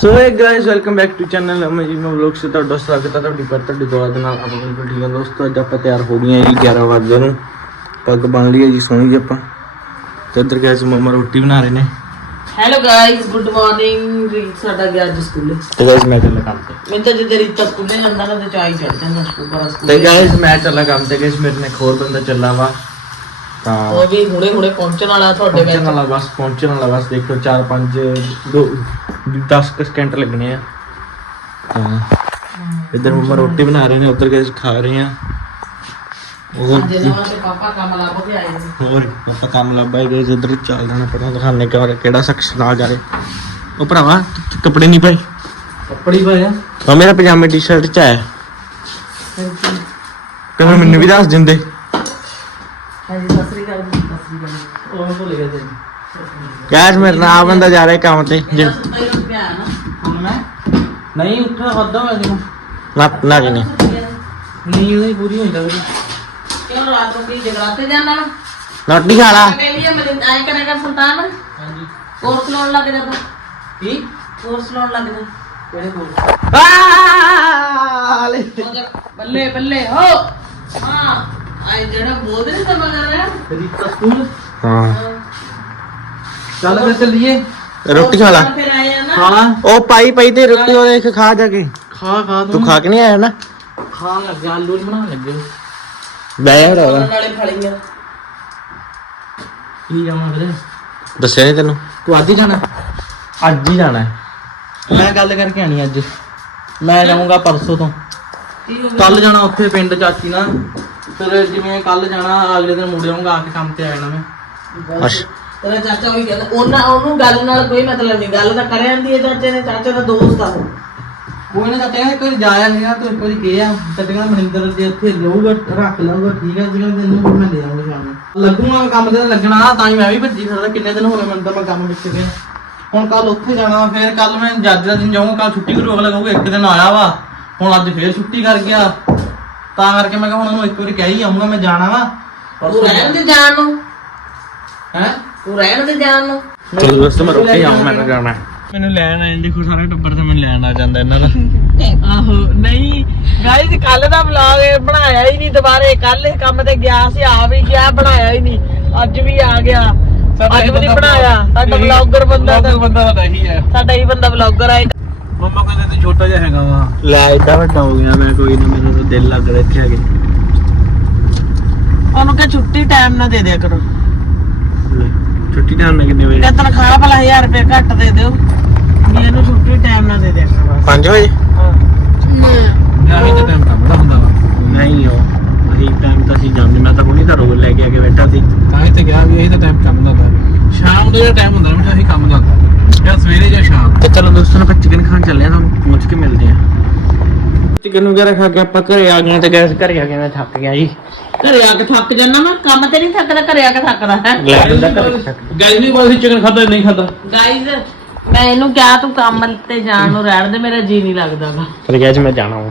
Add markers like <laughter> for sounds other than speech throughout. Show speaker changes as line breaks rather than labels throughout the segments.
So hey guys welcome back to channel ਅਮਜੀ ਨੂੰ vlog ਸੇ ਤੁਹਾਡਾ ਸਵਾਗਤ ਹੈ ਤੁਹਾਡੀ ਪਰ ਤੁਹਾਡੀ ਦੁਆ ਦੇ ਨਾਲ ਆਪਾਂ ਬਿਲਕੁਲ ਠੀਕ ਹਾਂ ਦੋਸਤੋ। ਅੱਜ ਆਪਾਂ ਤਿਆਰ ਹੋ ਗਏ ਹਾਂ ਜੀ 11 ਵਜੇ ਨੂੰ। ਪੱਗ ਬਣ ਲਈ ਹੈ ਜੀ ਸੋਹਣੀ ਜੀ ਆਪਾਂ। ਤੇ ਇੱਧਰ ਗਾਇਸ ਮਮਾ ਰੋਟੀ ਬਣਾ ਰਹੇ ਨੇ।
ਹੈਲੋ ਗਾਇਸ ਗੁੱਡ ਮਾਰਨਿੰਗ ਸਾਡਾ ਗਿਆ ਅੱਜ ਸਕੂਲੇ
ਤੇ ਗਾਇਸ ਮੈਂ ਚੱਲਾ ਕੰਮ ਤੇ।
ਮੈਂ ਤਾਂ ਜਿੱਦੇ ਰੀਤ ਸਕੂਲੇ ਜਾਂਦਾ ਨਾ ਤੇ ਚਾਈ ਚੜ ਜਾਂਦਾ ਸਕੂਲ ਪਰ ਸਕੂਲ
ਤੇ ਗਾਇਸ ਮੈਂ ਚੱਲਾ ਕੰਮ ਤੇ। ਗਾਇਸ ਮੇਰੇ ਇੱਕ ਹੋਰ ਬੰਦਾ ਚੱਲਾ ਵਾ। ਤਾਂ
ਉਹ ਵੀ ਹੁਣੇ ਹੁਣੇ ਪਹੁੰਚਣ ਵਾਲਾ ਤੁਹਾਡੇ
ਪਹੁੰਚਣ
ਵਿੱਚ।
ਵਾਲਾ ਬਸ ਪਹੁੰਚਣ ਵਾਲਾ ਬਸ। ਦੇਖੋ 4 5 2 10 ਸਕਿੰਟ ਲੱਗਣੇ ਆ। ਤਾਂ ਇੱਧਰ ਮਮਾ ਰੋਟੀ ਬਣਾ ਰਹੇ ਨੇ ਉੱਧਰ ਗਾਇਸ ਖਾ ਰਹੇ ਆ।
ਤੇ ਪਾਪਾ ਕੰਮ ਲੱਭ ਕੇ ਆਏ ਨੇ।
ਹੋਰ ਆਪਾਂ ਕੰਮ ਲੱਭਾ ਗਏ ਇਧਰ ਚੱਲ ਜਾਣਾ ਪੜਾ ਦਿਖਾਣੇ ਕਿ ਕਿਹੜਾ ਸ਼ਖਸ ਨਾਲ ਜਾ ਰਿਹਾ। ਉਹ ਭਰਾਵਾ ਤੂੰ ਕੱਪੜੇ ਨਹੀਂ ਪਾਏ?
ਕੱਪੜੀ ਪਾਇਆ
ਉਹ ਮੇਰਾ ਪਜਾਮੇ ਟੀ-ਸ਼ਰਟ ਚ ਆਇਆ। ਕਹਿੰਦਾ ਮੈਨੂੰ ਵੀ ਦੱਸ ਦਿੰਦੇ।
ਹਾਂਜੀ ਸਤਿ ਸ੍ਰੀ ਅਕਾਲ ਜੀ, ਸਤਿ ਸ੍ਰੀ ਅਕਾਲ। ਉਹ ਭੁੱਲ ਗਿਆ ਤੈਨੂੰ।
ਕੈਸ਼ ਮੇਰੇ ਨਾਲ ਆਹ ਬੰਦਾ ਜਾ ਰਿਹਾ ਕੰਮ ਤੇ
ਨਾ
ਹੁਣ ਮੈਂ ਨਹੀਂ ਉੱਠਣਾ ਵੱਧਾ ਮੈਂ ਤੈਨੂੰ।
ਨਾ ਨਾ ਕਿ ਨਹੀਂ
ਨਹੀਂ ਪੂਰੀ ਹੋਈ ਲੱਗਦੀ।
ਕਿਉਂ ਰਾਤ ਨੂੰ ਕੀ ਜਗਰਾਤੇ ਜਾਣਾ?
ਰੋਟੀ ਖਾ ਲਾ।
ਕਹਿੰਦੀ ਆ ਮੈਂ ਆਏ ਕਰੇਗਾ ਸੁਲਤਾਨ।
ਹਾਂਜੀ।
ਕੋਰਸ ਲਾਉਣ ਲੱਗ ਜਾ ਤੂੰ।
ਕੀ?
ਕੋਰਸ ਲਾਉਣ ਲੱਗ ਜਾ।
ਕਿਹੜੇ ਕੋਲ
ਆਲੇ।
ਮਗਰ ਬੱਲੇ ਬੱਲੇ ਹੋ! ਹਾਂ ਆਏ ਜਿਹੜਾ ਬੋਲਦੇ ਨੇ ਤਾਂ ਮਗਰ ਰਿਹਾ
ਰੀਤਾ ਸਕੂਲ
ਹਾਂ।
ਚੱਲ ਫਿਰ ਚੱਲੀਏ।
ਰੋਟੀ ਖਾ ਲਾ।
ਫਿਰ ਆਏ ਆ ਨਾ।
ਹਾਂ।
ਉਹ ਪਾਈ ਪਾਈ ਤੇ ਰੋਟੀ ਉਹ ਦੇਖ ਖਾ ਜਾ ਕੇ।
ਖਾ ਖਾ
ਤੂੰ। ਖਾ ਕੇ ਨਹੀਂ ਆਇਆ ਨਾ?
ਖਾਣ ਲੱਗੇ ਆਲੂ ਬਣਾਉਣ ਲੱਗੇ।
ਬੈ ਯਾਰ
ਉਹਨਾਂ ਨਾਲੇ ਫੜੀਆਂ
ਕੀ ਜਾਵਾਂ ਫਿਰ?
ਦੱਸਿਆ ਨਹੀਂ ਤੈਨੂੰ?
ਤੂੰ ਅੱਜ ਹੀ ਜਾਣਾ?
ਅੱਜ ਹੀ ਜਾਣਾ।
ਮੈਂ ਗੱਲ ਕਰਕੇ ਆਣੀ ਅੱਜ। ਮੈਂ ਜਾਊਂਗਾ ਪਰਸੋਂ ਤੋਂ। ਕੱਲ ਜਾਣਾ ਉੱਥੇ ਪਿੰਡ ਚਾਚੀ ਨਾਲ। ਫਿਰ ਜਿਵੇਂ ਕੱਲ ਜਾਣਾ ਅਗਲੇ ਦਿਨ ਮੁੜ ਆਊਂਗਾ ਆ ਕੇ ਕੰਮ ਤੇ ਆ ਜਾਣਾ ਮੈਂ।
ਅੱਛਾ।
ਤੇਰਾ ਚਾਚਾ ਵੀ ਕਹਿੰਦਾ ਉਹਨਾਂ ਉਹਨੂੰ ਗੱਲ ਨਾਲ ਕੋਈ ਮਤਲਬ ਨਹੀਂ ਗੱਲ ਤਾਂ ਕਰਿਆ ਜਾਂਦੀ ਹੈ ਚਾਚੇ ਨੇ ਚਾਚੇ ਦਾ ਦੋਸਤ ਆ ਉਹ।
ਕੋਈ ਨਾ ਚਾਚਾ ਇੱਕ ਵਾਰੀ ਜਾਇਆ ਨਹੀਂ ਨਾ ਤੂੰ ਇੱਕ ਵਾਰੀ ਗਿਆ ਤੇ ਕਹਿੰਦਾ ਮਨਿੰਦਰ ਜੇ ਉੱਥੇ ਰਹੂਗਾ ਰੱਖ ਲਊਗਾ ਠੀਕ ਹੈ ਜਿਹੜਾ ਤੈਨੂੰ ਮੈਂ ਲੈ ਆਉਂਗਾ ਸ਼ਾਮ ਨੂੰ। ਲੱਗੂਗਾ ਕੰਮ ਤੇ ਲੱਗਣਾ ਤਾਂ ਹੀ ਮੈਂ ਵੀ ਭੱਜੀ ਫਿਰਦਾ ਕਿੰਨੇ ਦਿਨ ਹੋ ਗਏ ਮੈਨੂੰ ਤਾਂ ਮੈਂ ਕੰਮ ਵਿੱਚ ਗਿਆ ਹੁਣ ਕੱਲ ਉੱਥੇ ਜਾਣਾ ਫਿਰ ਕੱਲ ਮੈਂ ਜੱਜ ਦਾ ਦਿਨ ਜਾਊਂਗਾ ਕੱਲ ਛੁੱਟੀ ਕਰੂ ਅਗਲਾ ਕਹੂਗਾ ਇੱਕ ਦਿਨ ਆਇਆ ਵਾ ਹੁਣ ਅੱਜ ਫੇਰ ਛੁੱਟੀ ਕਰ ਗਿਆ। ਤਾਂ ਕਰਕੇ ਮੈਂ ਕਿਹਾ ਹੁਣ ਉਹਨੂੰ ਇੱਕ ਵਾਰੀ ਕਹਿ ਹੀ ਆਉਂਗਾ ਮੈਂ ਜਾਣਾ ਵਾ।
ਤੂੰ ਰਹਿਣ ਦੇ ਜਾਣ ਨੂੰ।
ਹੈ?
ਤੂੰ ਰਹਿਣ ਦੇ ਜਾਣ ਨੂੰ।
ਚਲੋ ਦੋਸਤੋ ਮੈਂ ਰੋਟੀ ਆਉਂ ਮੈਂ ਤਾਂ ਜਾਣਾ। ਮੈਨੂੰ ਲੈਣ ਆਏ ਦੇਖੋ ਸਾਰਾ ਟੱਬਰ ਤੇ ਮੈਨੂੰ ਲੈਣ ਆ ਜਾਂਦਾ ਇਹਨਾਂ ਦਾ।
ਆਹੋ ਨਹੀਂ ਗਾਇਸ ਕੱਲ ਦਾ ਵਲੌਗ ਬਣਾਇਆ ਹੀ ਨਹੀਂ ਦੁਬਾਰੇ। ਕੱਲ ਇਹ ਕੰਮ ਤੇ ਗਿਆ ਸੀ ਆ ਵੀ ਗਿਆ ਬਣਾਇਆ ਹੀ ਨਹੀਂ। ਅੱਜ ਵੀ ਆ ਗਿਆ। ਅੱਜ ਵੀ ਨਹੀਂ ਬਣਾਇਆ। ਸਾਡਾ ਵਲੌਗਰ ਬੰਦਾ ਤਾਂ
ਬੰਦਾ ਤਾਂ ਇਹੀ ਹੈ।
ਸਾਡਾ ਹੀ ਬੰਦਾ ਵਲੌਗਰ ਆ।
ਮੰਮਾ ਕਹਿੰਦੇ ਤੂੰ ਛੋਟਾ ਜਿਹਾ ਹੈਗਾ ਵਾ।
ਲੈ ਏਡਾ ਵੱਡਾ ਹੋ ਗਿਆ ਮੈਂ ਕੋਈ ਨਾ ਮੈਨੂੰ ਤਾਂ ਦਿਲ ਲੱਗ ਰਿਹਾ ਇੱਥੇ ਆ ਕੇ।
ਉਹਨੂੰ ਕਹ ਛੁੱਟੀ ਟਾਈਮ ਨਾਲ ਦੇ ਦਿਆ ਕਰੋ।
ਛੁੱਟੀ ਟਾਈਮ ਨਾਲ ਕਿੰਨੇ ਵਜੇ?
ਕਹ ਤਨਖਾਹ ਭਲਾ 1000 ਰੁਪਏ ਘੱਟ ਦੇ ਦਿਓ। ਵੀ ਇਹਨੂੰ ਛੁੱਟੀ ਟਾਈਮ ਨਾਲ ਦੇ ਦਿਆ ਕਰੋ
5 ਵਜੇ?
ਯਾਰ ਇਹ ਟਾਈਮ ਤਾਂ ਬੜਾ ਹੁੰਦਾ ਵਾ।
ਨਹੀਂ ਉਹ ਅਹੀ ਟਾਈਮ ਤਾਂ ਅਸੀਂ ਜਾਂਦੇ ਮੈਂ ਤਾਂ ਹੁਣੀ ਘਰੋਂ ਲੈ ਕੇ ਆ ਕੇ ਬੈਠਾ ਸੀ।
ਤਾਂ ਹੀ ਤੇ ਗਿਆ ਵੀ ਇਹ ਤਾਂ ਟਾਈਮ ਕੰਮ ਦਾ ਹੁੰਦਾ ਸ਼ਾਮ ਦਾ ਜਿਹੜਾ ਟਾਈਮ ਹੁੰਦਾ ਨਾ ਅਸੀਂ ਕੰਮ ਦਾ ਹੁੰਦਾ। ਜਾਂ ਸਵੇਰੇ ਜਾਂ ਸ਼ਾਮ।
ਤੇ ਚਲੋ ਦੋਸਤੋ ਆਪਾਂ ਚਿਕਨ ਖਾਣ ਚੱਲੇ ਆ ਤੁਹਾਨੂੰ ਪਹੁੰਚ ਕੇ ਮਿਲਦੇ ਆ ਚਿਕਨ ਵਗੈਰਾ ਖਾ ਕੇ ਆਪਾਂ ਘਰੇ ਆ ਗਏ ਤੇ ਗੈਸ ਘਰੇ ਆ ਕੇ ਮੈਂ ਥੱਕ ਗਿਆ ਜੀ।
ਘਰੇ ਆ ਕੇ ਥੱਕ ਜਾਂਦਾ ਮੈਂ ਕੰਮ ਤੇ ਨਹੀਂ ਥੱਕਦਾ ਘਰੇ ਆ ਕੇ ਥੱਕਦਾ ਹੈ।
ਲੈ ਬੰਦਾ ਘਰੇ
ਨਹੀਂ ਬੋਲਦੀ ਚਿਕਨ ਖਾਦਾ ਨਹੀਂ ਖਾਦਾ
ਗਾਈਜ਼ ਮੈਂ ਇਹਨੂੰ ਕਿਹਾ ਤੂੰ ਕੰਮ ਤੇ ਜਾਣ ਨੂੰ ਰਹਿਣ ਦੇ ਮੇਰਾ ਜੀ ਨਹੀਂ ਲੱਗਦਾਗਾ
ਪਰ ਗੈਸ ਮੈਂ ਜਾਣਾ ਵਾ।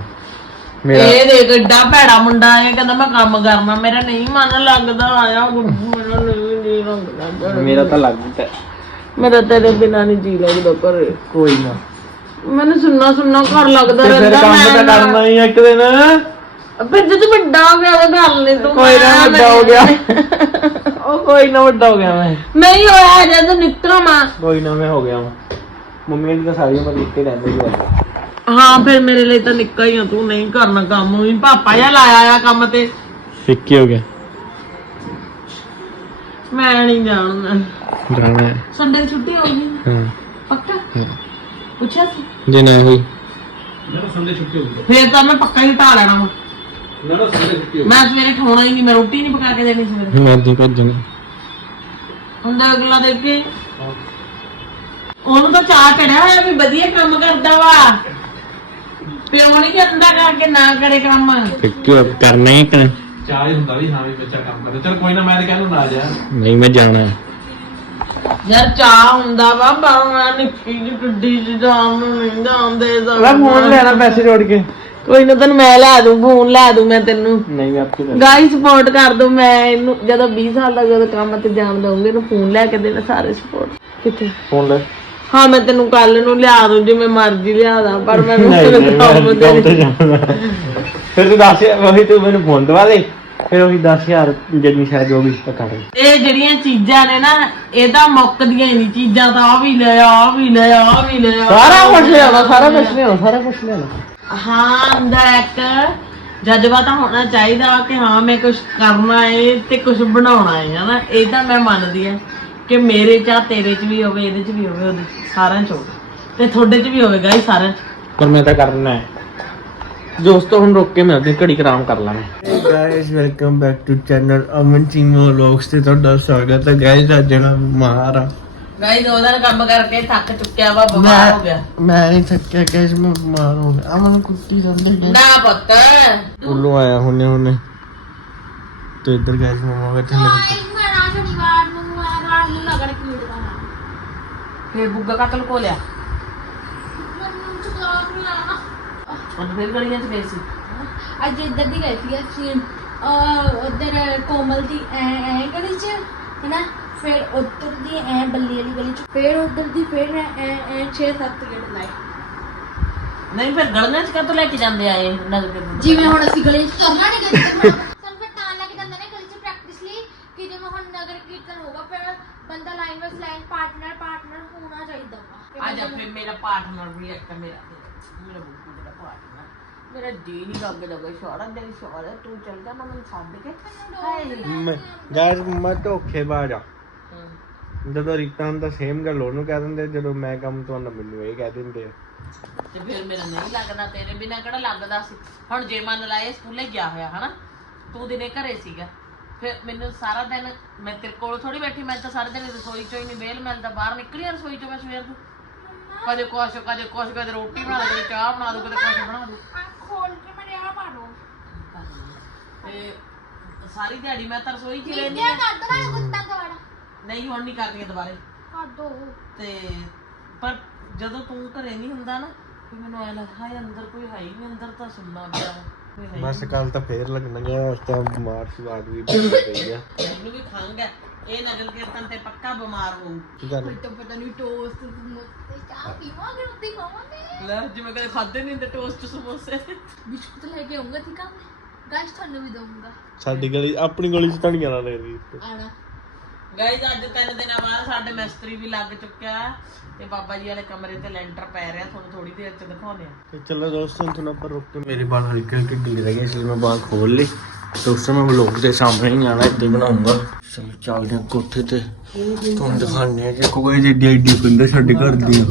ਮੇਰਾ
ਇਹ ਦੇਖ ਏਡਾ ਭੈੜਾ ਮੁੰਡਾ ਇਹ ਕਹਿੰਦਾ ਮੈਂ ਕੰਮ ਕਰਨਾ। ਮੇਰਾ ਨਹੀਂ ਮਨ ਲੱਗਦਾ ਆਇਆ ਗੁੱਗੂ ਮੇਰਾ ਨਹੀਂ ਜੀ ਲੱਗਦਾ।
ਮੇਰਾ ਤਾਂ ਲੱਗ ਗਿਆ।
ਮੇਰਾ ਤੇਰੇ ਬਿਨਾ ਨਹੀਂ ਜੀ ਲੱਗਦਾ ਘਰੇ।
ਕੋਈ ਨਾ।
ਮੈਨੂੰ ਸੁਣਨਾ ਸੁਣਨਾ ਘਰ ਲੱਗਦਾ ਰਹਿੰਦਾ
ਕੰਮ ਤਾਂ
ਮੈਂ
ਕਰਨਾ ਹੀ ਆ ਇੱਕ ਦਿਨ।
ਫਿਰ ਜਦ ਵੱਡਾ ਹੋ ਗਿਆ ਉਹ ਗੱਲ ਨਹੀਂ ਤੂੰ
ਕੋਈ ਨਾ
ਮੈਂ-
ਵੱਡਾ ਹੋ ਗਿਆ। <laughs> ਉਹ ਕੋਈ ਨਾ ਵੱਡਾ ਹੋ ਗਿਆ ਮੈਂ।
ਨਹੀਂ ਹੋਇਆ ਜਦ ਨਿਕਲੋ ਮਾਂ।
ਕੋਈ ਨਾ ਮੈਂ ਹੋ ਗਿਆ ਵਾਂ। ਮੰਮੀ ਦੀ ਤਾਂ ਸਾਰੀ ਉਮਰ ਇੱਥੇ ਰਹਿੰਦੇ ਸੀ ਬਸ
ਹਾਂ ਫਿਰ ਮੇਰੇ ਲਈ ਤਾਂ ਨਿੱਕਾ ਹੀ ਆ ਤੂੰ ਨਹੀਂ ਕਰਨਾ ਕੰਮ। ਵੀ ਪਾਪਾ ਜਾਂ ਲਾਇਆ ਆ ਕੰਮ ਤੇ।
ਫਿੱਕੀ ਹੋ ਗਿਆ
ਮੈਂ ਨਹੀਂ ਜਾਣਦਾ।
ਜਾਣਾ ਹੈ।
ਸੰਡੇ ਦੀ ਛੁੱਟੀ ਹੋ ਗਈ।
ਹਾਂ।
ਪੱਕਾ? ਪੁੱਛਿਆ ਸੀ?
ਜੇ ਨਾ ਹੋਈ।
ਨਾ ਸੰਡੇ ਛੁੱਟੀ ਹੋ ਗਈ।
ਫੇਰ ਤਾਂ ਮੈਂ ਪੱਕਾ ਹੀ ਢਾ ਲੈਣਾ ਵਾ।
ਨਾ ਨਾ ਸੰਡੇ ਛੁੱਟੀ
ਮੈਂ ਸਵੇਰੇ ਠਾਉਣਾ ਹੀ ਨਹੀਂ ਮੈਂ ਰੋਟੀ ਨਹੀਂ ਪਕਾ ਕੇ ਦੇਣੀ ਸਵੇਰੇ।
ਮੈਂ ਅੱਜ ਭੱਜਣੀ।
ਹੁੰਦਾ ਅਗਲਾ ਦੇਖ ਕੇ। ਉਹਨੂੰ ਤਾਂ ਚਾਹ ਚੜਿਆ ਹੋਇਆ ਵੀ ਵਧੀਆ ਕੰਮ ਕਰਦਾ ਵਾ। ਪਿਓ ਨਹੀਂ ਕਹਿੰਦਾ ਕਰਕੇ ਨਾ ਕਰੇ ਕੰਮ।
ਹੋ ਕਰਨਾ ਹੀ ਕਰ
ਚਾਹ ਹੀ ਹੁੰਦਾ ਵੀ ਹਾਂ ਵੀ ਬੱਚਾ ਕੰਮ ਕਰਦਾ ਚਲ ਕੋਈ ਨਾ ਮੈਂ ਤਾਂ ਕਹਿੰਦਾ ਨਾ ਜਾ
ਨਹੀਂ ਮੈਂ ਜਾਣਾ।
ਯਾਰ ਚਾਹ ਹੁੰਦਾ ਵਾ ਬਾਹਰ ਨਿੱਕੀ ਜਿਹੀ ਗੱਡੀ ਚ ਜਾਣ ਨੂੰ ਨਹੀਂ ਜਾਂਦੇ।
ਲੈਣਾ ਪੈਸੇ ਜੋੜ ਕੇ।
ਕੋਈ ਨਾ ਤੈਨੂੰ ਮੈਂ ਲੈ ਦੂੰ ਫੋਨ ਲੈ ਦੂੰ ਮੈਂ ਤੈਨੂੰ।
ਨਹੀਂ ਮੈਂ ਆਪਕੇ
ਗਾਈ ਸਪੋਰਟ ਕਰ ਦੂੰ ਮੈਂ ਇਹਨੂੰ ਜਦੋਂ 20 ਸਾਲ ਦਾ ਜਦੋਂ ਕੰਮ ਤੇ ਜਾਣ ਦਊਂਗੇ ਇਹਨੂੰ ਫੋਨ ਲੈ ਕੇ ਦੇਣਾ ਸਾਰੇ ਸਪੋਰਟ ਕਿੱਥੇ?
ਫੋਨ ਲੈ।
ਹਾਂ ਮੈਂ ਤੈਨੂੰ ਕੱਲ ਨੂੰ ਲਿਆ ਦੂੰ ਜਿਵੇਂ ਮਰਜ਼ੀ ਲਿਆ ਦਾਂ ਪਰ ਮੈਂ ਤੈਨੂੰ ਕੰਮ ਤੇ
ਫਿਰ ਤੂੰ 10000 ਉਹੀ ਤੂੰ ਮੈਨੂੰ ਫੋਨ ਦਵਾ ਦੇ। ਫਿਰ ਉਹੀ 10000 ਜਿੰਨੀ ਸ਼ਾਇਦ ਉਹ ਵੀ ਕੱਟ ਦੇ।
ਇਹ ਜਿਹੜੀਆਂ ਚੀਜ਼ਾਂ ਨੇ ਨਾ ਇਹ ਤਾਂ ਮੁੱਕਦੀਆਂ ਹੀ ਨਹੀਂ ਚੀਜ਼ਾਂ ਤਾਂ ਆ ਵੀ ਲੈ ਆ ਵੀ ਲੈ ਆ ਵੀ ਲੈ ਆ।
ਸਾਰਾ ਕੁਝ ਲਿਆਉਣਾ ਸਾਰਾ ਕੁਝ ਲਿਆਉਣਾ ਸਾਰਾ ਕੁਝ ਲਿਆਉਣਾ।
ਹਾਂ ਅੰਦਰ ਇੱਕ ਜਜ਼ਬਾ ਤਾਂ ਹੋਣਾ ਚਾਹੀਦਾ ਕਿ ਹਾਂ ਮੈਂ ਕੁਝ ਕਰਨਾ ਹੈ ਤੇ ਕੁਝ ਬਣਾਉਣਾ ਹੈ ਹਨਾ? ਇਹ ਤਾਂ ਮੈਂ ਮੰਨਦੀ ਹਾਂ ਕਿ ਮੇਰੇ ਚ ਆ ਤੇਰੇ ਚ ਵੀ ਹੋਵੇ ਇਹਦੇ ਚ ਵੀ ਹੋਵੇ ਉਹਦੇ ਚ ਸਾਰਿਆਂ ਚ ਹੋਵੇ। ਤੇ ਤੁਹਾਡੇ ਚ ਵੀ ਹੋਵੇਗਾ ਹੀ ਸਾਰਿਆਂ ਚ।
ਪਰ ਮੈਂ ਤਾਂ ਕਰਨਾ ਹੈ। ਦੋਸਤੋ ਹੁਣ ਰੁੱਕ ਕੇ ਮਿਲਦੇ ਹਾਂ, ਘੜੀ ਕਰਾਮ ਕਰ ਲਾਂਗੇ guys welcome back to channel Aman Cheema ਲੋਕਸ ਤੇ ਤੁਹਾਡਾ ਸਵਾਗਤ ਹੈ। ਗਾਇਸ ਅੱਜ ਨਾ ਮਾਰਾ
ਗਾਈ ਦੋ ਦਿਨ ਕੰਮ ਕਰਕੇ ਥੱਕ ਚੁੱਕਿਆ ਵਾ ਬਿਮਾਰ ਹੋ ਗਿਆ।
ਮੈਂ ਨਹੀਂ ਥੱਕਿਆ ਗਾਇਸ ਮੈਂ ਬਿਮਾਰ ਹੋ ਗਿਆ। ਅਮਨ ਕੁੱਤੀ ਜਾਂਦੇ ਗਾਇਸ
ਨਾ ਪੁੱਤ।
ਉੱਲੂ ਆਇਆ ਹੁਣੇ ਹੁਣੇ। ਤੇ ਇੱਧਰ ਗਾਇਸ ਮਮਾ ਬੈਠੇ ਨੇ
ਫੇਰ ਬੁੱਗਾ ਕਤਲ ਕੋ ਲਿਆ। ਉਹ ਫੇਰ ਗਲੀਆਂ ਚ ਗਏ ਸੀ।
ਅੱਜ ਇੱਧਰ ਦੀ ਗਈ ਸੀ ਅਸੀਂ ਉਧਰ ਕੋਮਲ ਦੀ ਐ ਐ ਗਲੀ ਚ। ਹੈਨਾ? ਫਿਰ ਉੱਧਰ ਦੀ ਐ ਬੱਲੀ ਵਾਲੀ ਗਲੀ ਚ ਫਿਰ ਉੱਧਰ ਦੀ ਫਿਰ ਐ ਐ 6-7 ਗੇਟ ਲਾਏ।
ਨਹੀਂ ਫਿਰ ਗਲੀਆਂ ਚ ਕਦੋਂ ਲੈ ਕੇ ਜਾਂਦੇ ਆਏ ਨਗਰ ਕੀਰਤਨ
ਜਿਵੇਂ ਹੁਣ ਅਸੀਂ ਗਲੀ ਚ ਕਰਨਾ। ਨਹੀਂ ਗਲੀ ਚ ਸਾਨੂੰ ਫਿਰ ਤਾਂ ਲੱਗ ਜਾਂਦਾ ਨੇ ਗਲੀ ਚ ਪ੍ਰੈਕਟਿਸ ਲਈ ਕਿ ਜਿਵੇਂ ਹੁਣ ਨਗਰ ਕੀਰਤਨ ਹੋਗਾ ਫਿਰ ਬੰਦਾ line wise line partner partner ਹੋਣਾ ਚਾਹੀਦਾ ਵਾ।
ਅੱਜ ਫਿਰ ਮੇਰਾ ਪਾਰਟਨਰ ਵੀ ਇੱਕ ਮੇਰਾ ਮੇਰਾ ਬੁੱਕੂ ਮੇਰਾ ਪਾਰਟਨਰ ਮੇਰਾ ਜੀ ਨਹੀਂ ਲੱਗਦਾ ਕੋਈ ਸ਼ੌਰਾ ਮੇਰੀ ਸ਼ੌਰਾ ਤੂੰ ਚੱਲ ਜਾ ਨਾ ਮੈਨੂੰ ਛੱਡ ਕੇ ਹਾਏ
ਗਾਇਸ ਮਮਾ ਧੋਖੇ ਬਾਜਾ ਜਦੋਂ ਰੀਤਾਂ ਦਾ ਸੇਮ ਗੱਲ ਉਹਨੂੰ ਕਹਿ ਦਿੰਦੇ ਜਦੋਂ ਮੈਂ ਕੰਮ ਤੋਂ ਆਉਂਦਾ ਮੈਨੂੰ ਇਹ ਕਹਿ ਦਿੰਦੇ ਆ।
ਤੇ ਫਿਰ ਮੇਰਾ ਨਹੀਂ ਲੱਗਦਾ ਤੇਰੇ ਬਿਨਾ ਕਿਹੜਾ ਲੱਗਦਾ ਸੀ? ਹੁਣ ਜੇ ਮੰਨ ਲਾ ਇਹ ਸਕੂਲੇ ਗਿਆ ਹੋਇਆ ਹਨਾ? ਤੂੰ ਦਿਨੇ ਘਰੇ ਸੀਗਾ। ਫਿਰ ਮੈਨੂੰ ਸਾਰਾ ਦਿਨ ਮੈਂ ਤੇਰੇ ਕੋਲ ਥੋੜੀ ਬੈਠੀ ਮੈਂ ਤਾਂ ਸਾਰਾ ਦਿਨ ਰਸੋਈ ਚੋਂ ਹੀ ਨਹੀਂ ਵੇਲ ਮਿਲਦਾ ਬਾਹਰ ਨਿਕਲੀ ਆ ਰਸੋਈ ਚੋਂ ਮੈਂ ਸਵੇਰ ਤੋਂ। ਕਦੇ ਕੁਛ ਕਦੇ ਕੁਛ ਕਦੇ ਰੋਟੀ ਬਣਾ ਦੇ ਕਦੇ ਚਾਹ ਬਣਾ ਦੋ ਕਦੇ ਕੁਛ ਬਣਾ ਦੋ
ਅੱਖ ਖੋਲ ਕੇ ਮਰਿਆ ਮਾਰੋ
ਤੇ ਸਾਰੀ ਦਿਹਾੜੀ ਮੈਂ ਤਾਂ ਰਸੋਈ 'ਚ ਹੀ ਰਹਿੰਦੀ ਆ
ਕਰ ਦੋ ਨਾ ਕੁੱਤਾ ਦਵਾੜਾ
ਨਹੀਂ ਹੁਣ ਨਹੀਂ ਕਰਦੀਆਂ ਦੁਬਾਰੇ।
ਕਰ ਦੋ
ਤੇ ਪਰ ਜਦੋਂ ਤੂੰ ਘਰੇ ਨਹੀਂ ਹੁੰਦਾ ਨਾ ਫਿਰ ਮੈਨੂੰ ਐ ਲੱਗਦਾ ਹਾਏ ਅੰਦਰ ਕੋਈ ਹੈ ਹੀ ਨਹੀਂ ਅੰਦਰ ਤਾਂ ਸੁੰਨਾ ਪਿਆ ਵਾ, ਕੋਈ ਹੈ ਹੀ
ਬਸ ਕੱਲ ਤਾਂ ਫੇਰ ਲੱਗਣਾ ਗਿਆ ਉਸ ਤਾਂ ਬਿਮਾਰ ਸਵਾਦ ਵੀ ਬਣ ਗਈ ਆ
ਨਹੀਂ। ਮੈਨੂੰ ਵੀ ਖੰਗ ਹੈ ਇਹ ਨਗਰ ਕੀਰਤਨ ਤੇ ਪੱਕਾ ਬਿਮਾਰ ਹੋਊ।
ਕੀ ਕਰ
ਤਾਂ ਪਤਾ ਨਹੀਂ ਟੋਸਟ ਸਮੋਸੇ ਚਾਹ ਪੀਵਾਂਗੇ ਰੋਟੀ ਖਾਵਾਂਗੇ।
ਲੈ ਜਿਵੇਂ ਕਦੇ ਖਾਦੇ ਨਹੀਂ ਤੇ ਟੋਸਟ ਸਮੋਸੇ।
ਬਿਸਕੁਟ ਲੈ ਕੇ ਆਉਂਗਾ ਠੀਕ ਆ? ਗਾਇਸ ਤੁਹਾਨੂੰ ਵੀ ਦਊਂਗਾ।
ਸਾਡੀ ਗਲੀ ਆਪਣੀ ਗਲੀ ਚ ਤਾਂ ਨਹੀਂ ਆਣਾ ਲੱਗਦੀ
ਆਣਾ।
ਗਾਇਜ਼ ਅੱਜ ਤਿੰਨ ਦਿਨਾਂ ਬਾਅਦ ਸਾਡੇ ਮਿਸਤਰੀ ਵੀ ਲੱਗ ਚੁੱਕਿਆ ਤੇ ਬਾਬਾ ਜੀ ਵਾਲੇ ਕਮਰੇ ਤੇ ਲੈਂਟਰ ਪੈ ਰਿਹਾ ਤੁਹਾਨੂੰ ਥੋੜੀ ਦੇਰ ਚ ਦਿਖਾਉਂਦੇ ਆ
ਤੇ ਚਲੋ ਦੋਸਤੋ ਤੁਹਾਨੂੰ ਆਪਾਂ ਰੁਕ ਕੇ ਮੇਰੇ ਬਾਲ ਹਲਕੇ ਹਲਕੇ ਢਿੱਲੇ ਰਹਿ ਗਏ ਇਸ ਲਈ ਮੈਂ ਬਾਲ ਖੋਲ ਲਏ ਤੇ ਉਸ ਸਮੇਂ ਵਲੋਗ ਦੇ ਸਾਹਮਣੇ ਹੀ ਆਣਾ ਇੱਦਾਂ ਬਣਾਉਂਗਾ। ਚਲੋ ਚੱਲਦੇ ਹਾਂ ਕੋਠੇ ਤੇ। ਤੁਹਾਨੂੰ ਦਿਖਾਉਂਦੇ ਆ ਕਿ ਕੋਈ ਜਿੱਡੀ ਐਡੀ ਪਿੰਡ ਸਾਡੇ ਘਰ ਦੀ। ਆ।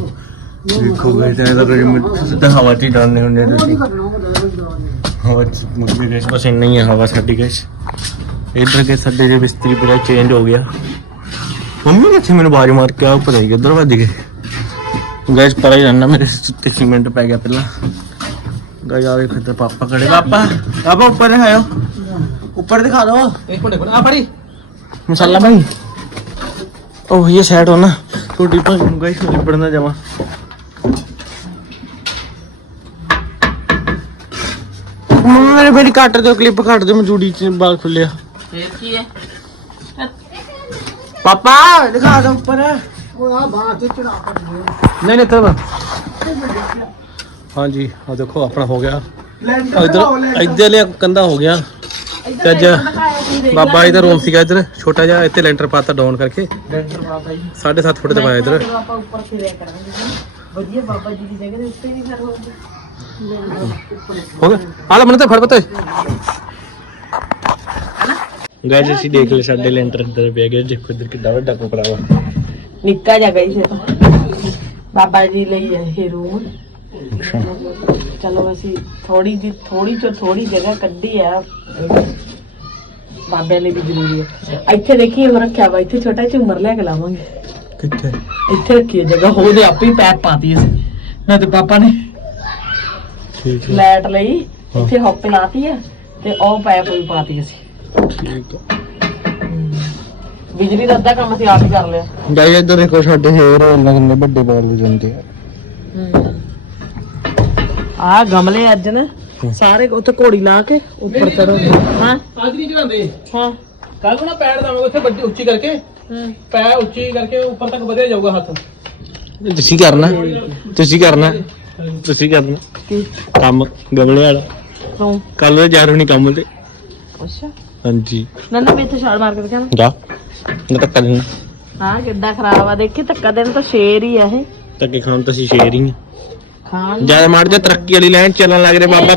ਦੇਖੋ ਗਏ ਤਾਂ ਇਹਦਾ ਰਜਮ ਸਿੱਧਾ ਹਵਾ 'ਚ ਹੀ ਡਾਲਨੇ ਹੁੰਦੇ ਆ ਤੁਸੀਂ। ਮੁੱਕੇ ਗਏ ਬਸ ਇੰਨਾ ਹੀ ਆ ਹਵਾ ਸਾਡੀ ਗਏ ਇਧਰ ਕੇ ਸਾਡੇ ਜੇ ਬਿਸਤਰੀ ਪੂਰਾ ਚੇਂਜ ਹੋ ਗਿਆ। ਮੰਮੀ ਕਿੱਥੇ ਮੈਨੂੰ ਬਾਜ ਮਾਰ ਕੇ ਆ ਪਤਾ ਹੀ ਕਿੱਧਰ ਵੱਜ ਗਏ। ਗੈਸ ਪਰ ਹੀ ਜਾਣਾ ਮੇਰੇ ਸੁੱਤੇ ਸੀਮੈਂਟ ਪੈ ਗਿਆ ਪਹਿਲਾਂ। ਗਾਇ ਆ ਵੇਖ ਤੇ ਪਾਪਾ ਖੜੇ। ਪਾਪਾ ਪਾਪਾ ਉੱਪਰ ਦਿਖਾਓ ਉੱਪਰ ਦਿਖਾ ਦੋ।
ਇੱਕ ਮਿੰਟ ਆ ਫੜੀ।
ਮਸਾਲਾ ਭਾਈ ਉਹ ਇਹ ਸਾਈਡ ਹੋ ਨਾ ਛੋਟੀ ਭਾਈ ਨੂੰ ਗਾਇਸ ਲਿਪੜ ਨਾ ਜਾਵਾਂ ਮੇਰੇ ਮੇਰੀ ਕੱਟ ਦਿਓ ਕਲਿੱਪ ਕੱਟ ਦਿਓ ਮੈਂ ਜੂੜੀ ਚ ਬਾਲ ਖੁੱਲਿਆ
ਫੇਰ ਕੀ ਹੈ?
ਪਾਪਾ ਦਿਖਾ ਦੋ ਉੱਪਰ। ਨਹੀਂ ਨਹੀਂ ਤਬ ਹਾਂਜੀ ਆ ਦੇਖੋ ਆਪਣਾ ਹੋ ਗਿਆ। ਇਧਰ ਇੱਧਰ ਲਿਆ ਕੰਦਾ ਹੋ ਗਿਆ। ਤੇ ਅੱਜ ਬਾਬਾ ਇਹਦਾ ਰੂਮ ਸੀਗਾ ਇੱਧਰ ਛੋਟਾ ਜਿਹਾ ਇੱਥੇ ਲੈਂਟਰ ਪਾਤਾ ਡਾਊਨ ਕਰਕੇ।
ਲੈਂਟਰ ਪਾਤਾ ਜੀ
7.5 ਫੁੱਟ ਤੇ ਪਾਇਆ ਇੱਧਰ।
ਆਪਾਂ ਉੱਪਰ ਫਿਰਿਆ ਕਰਾਂਗੇ। ਹਨਾ। ਵਧੀਆ ਬਾਬਾ ਜੀ ਦੀ ਜਗ੍ਹਾ ਦੇ ਉੱਤੇ ਨਹੀਂ ਫਿਰ ਹੋਊਗਾ।
ਹੋ ਗਿਆ। ਆ ਲੈ ਮੈਨੂੰ ਤਾਂ ਫੜ ਪਤੇ। ਗਾਇਸ ਅਸੀਂ ਦੇਖ ਲੈ ਸਾਡੇ ਲੈਂਟਰ ਇੱਧਰ ਪਿਆ ਗਿਆ ਦੇਖੋ ਇੱਧਰ ਕਿੱਡਾ ਵੱਡਾ ਕੋਪੜਾ ਵਾ।
ਨਿੱਕਾ ਜਿਹਾ ਗਈ ਸੀ ਬਾਬਾ ਜੀ ਲਈ ਹੈ ਇਹ ਰੂਮ ਚਲੋ ਅਸੀਂ ਥੋੜੀ ਜੀ ਥੋੜੀ ਤੋਂ ਥੋੜੀ ਜਗ੍ਹਾ ਕੱਢੀ ਆ। ਬਾਬੇ ਲਈ ਵੀ ਜ਼ਰੂਰੀ ਹੈ ਇੱਥੇ ਦੇਖੀਏ ਉਹ ਰੱਖਿਆ ਵਾ। ਇੱਥੇ ਛੋਟਾ ਝੂਮਰ ਲੈ ਕੇ ਲਾਵਾਂਗੇ।
ਕਿੱਥੇ?
ਇੱਥੇ ਰੱਖੀ ਹੈ ਜਗ੍ਹਾ। ਉਹਦੇ ਆਪੇ ਹੀ ਪੈਪ ਪਾਤੀ ਅਸੀਂ। ਮੈਂ ਤੇ ਪਾਪਾ ਨੇ
ਠੀਕ ਹੈ।
ਲਈ ਇੱਥੇ ਹੁੱਕ ਲਾਤੀ ਹੈ ਤੇ ਉਹ ਪੈਪ ਵੀ ਪਾਤੀ ਅਸੀਂ।
ਠੀਕ ਹੈ।
ਬਿਜਲੀ ਦਾ ਅੱਧਾ ਕੰਮ ਅਸੀਂ ਆਪ ਹੀ ਕਰ ਲਿਆ।
ਗਾਇਸ ਇੱਧਰ ਦੇਖੋ ਸਾਡੇ ਹੇਅਰ ਕਿੰਨੇ ਵੱਡੇ ਬਾਲ ਹੋ ਜਾਂਦੇ ਆ।
ਆ ਗਮਲੇ ਅੱਜ ਨਾ ਸਾਰੇ ਉੱਥੇ ਘੋੜੀ ਲਾ ਕੇ ਉੱਪਰ ਕਰੋ ਹਾਂ।
ਅੱਜ ਨਹੀਂ ਚਲਾਉਂਦੇ
ਹਾਂ।
ਕੱਲ ਨੂੰ ਨਾ ਪੈਰ ਦਵਾਂਗੇ ਉੱਥੇ ਵੱਡੀ ਉੱਚੀ ਕਰਕੇ।
ਹੂੰ।
ਪੈਰ ਉੱਚੀ ਕਰਕੇ ਉੱਪਰ ਤੱਕ ਵਧਿਆ ਜਾਊਗਾ ਹੱਥ।
ਤੁਸੀਂ ਕਰਨਾ ਤੁਸੀਂ ਕਰਨਾ। ਤੁਸੀਂ ਕਰਨਾ। ਕੰਮ ਗਮਲੇ ਵਾਲਾ। ਕੱਲ ਜਾ ਰਹੇ ਨਹੀਂ ਕੰਮ ਤੇ।
ਅੱਛਾ।
ਹਾਂਜੀ।
ਨਾ ਨਾ ਮੈਂ ਇੱਥੇ ਛਾਲ ਮਾਰ ਕੇ ਦਿਖਾ
ਜਾ। ਮੈਂ ਤਾਂ ਕਰਨਾ
ਹਾਂ ਕਿੱਡਾ ਖਰਾਬ ਆ। ਦੇਖੀ ਧੱਕਾ ਦੇਣ ਤਾਂ ਸ਼ੇਰ ਹੀ ਆ ਇਹ।
ਤੱਕੇ ਖਾਣ ਤੁਸੀਂ ਸ਼ੇਰ ਹੀ
ਖਾਣ
ਜ਼ਿਆਦਾ ਮਾਰ ਜਾ ਤਰੱਕੀ ਵਾਲੀ ਲਾਈਨ ਚੱਲਣ ਲੱਗ ਰਿਹਾ ਬਾਬਾ।